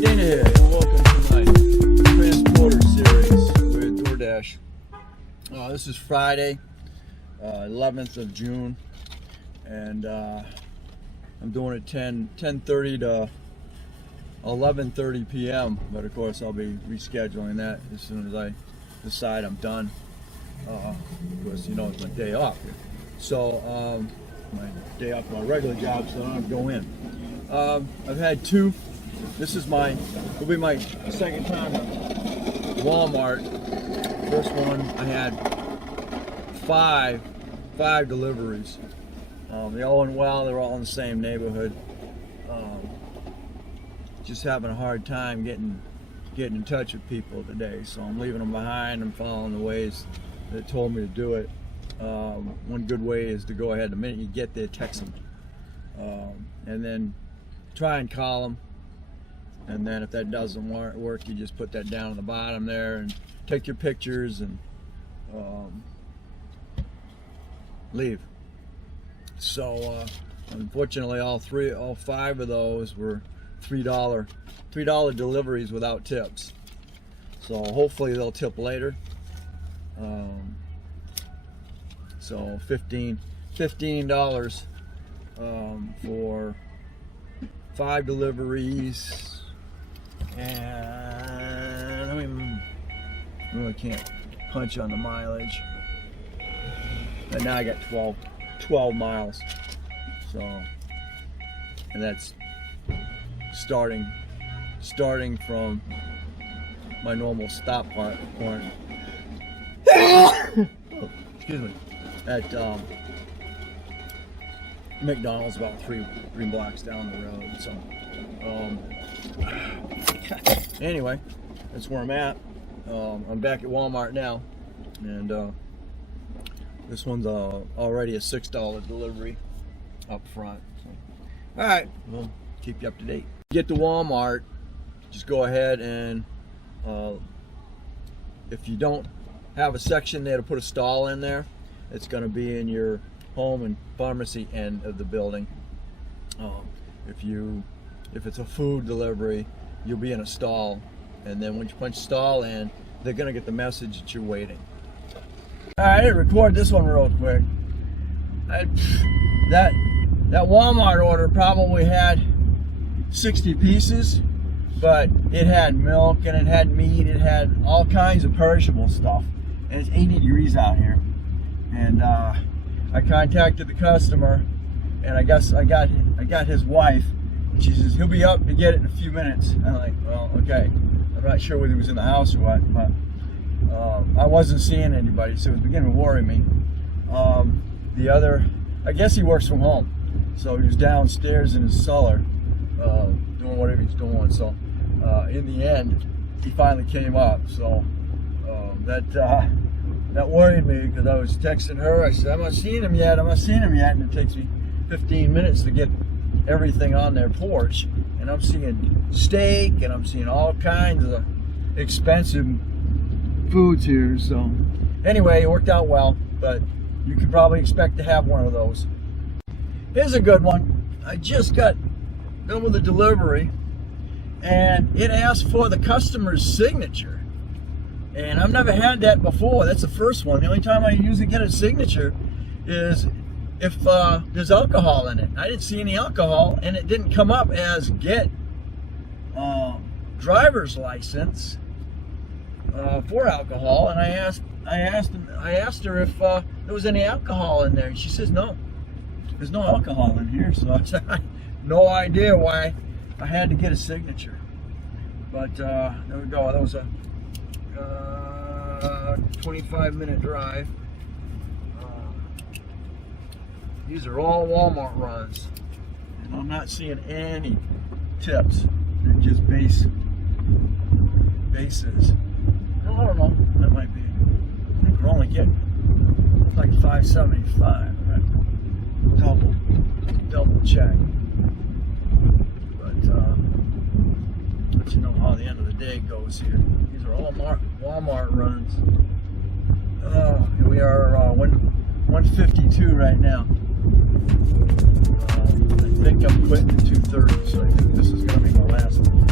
Dana here, and welcome to my transporter series with DoorDash. This is Friday, 11th of June, and I'm doing it 10:30 to 11:30 p.m. But of course, I'll be rescheduling that as soon as I decide I'm done. Of course, you know it's my day off, so my day off my regular job, so I don't have to go in. I've had two. This is will be my second time at Walmart. First one I had five deliveries. They all went well. They're all in the same neighborhood. Just having a hard time getting in touch with people today, so I'm leaving them behind. I'm following the ways that told me to do it. One good way is to go ahead the minute you get there, text them, and then try and call them. And then if that doesn't work, you just put that down on the bottom there and take your pictures and leave. So unfortunately, all five of those were $3 deliveries without tips. So hopefully they'll tip later. So $15 for 5 deliveries. And I mean, I really can't punch on the mileage. And now I got 12 miles. So, and that's starting from my normal stop point. Excuse me. At McDonald's, about three blocks down the road. So, anyway, that's where I'm at. I'm back at Walmart now, and this one's already a $6 delivery up front. So, all right, we'll keep you up to date. Get to Walmart, just go ahead and if you don't have a section there to put a stall in there, it's going to be in your home and pharmacy end of the building. If it's a food delivery, you'll be in a stall, and then when you punch stall in, they're going to get the message that you're waiting. I didn't record this one real quick. That Walmart order probably had 60 pieces, but it had milk and it had meat, it had all kinds of perishable stuff, and it's 80 degrees out here. And I contacted the customer, and I guess I got his wife, and she says he'll be up to get it in a few minutes. I'm like, well, okay. I'm not sure whether he was in the house or what, but I wasn't seeing anybody, so it was beginning to worry me. I guess he works from home, so he was downstairs in his cellar doing whatever he's doing. So in the end, he finally came up. So that worried me, because I was texting her. I said, I'm not seeing him yet, and it takes me 15 minutes to get everything on their porch, and I'm seeing steak, and I'm seeing all kinds of expensive foods here. So anyway, it worked out well, but you could probably expect to have one of those. Here's a good one. I just got done with the delivery, and it asked for the customer's signature. And I've never had that before. That's the first one. The only time I usually get a signature is if there's alcohol in it. I didn't see any alcohol, and it didn't come up as get driver's license for alcohol. And I asked her if there was any alcohol in there, and she says no, there's no alcohol in here. So I said, I had no idea why I had to get a signature. But there we go. That was a 25-minute drive. These are all Walmart runs, and I'm not seeing any tips. They're just bases. I don't know. That might be. I think we're only getting like $5.75. Right? Double check. But let you know how the end of the day goes here. These are all Walmart runs. Here we are, 1:52 right now. I think I'm quitting at 2:30, so I think this is going to be my last one.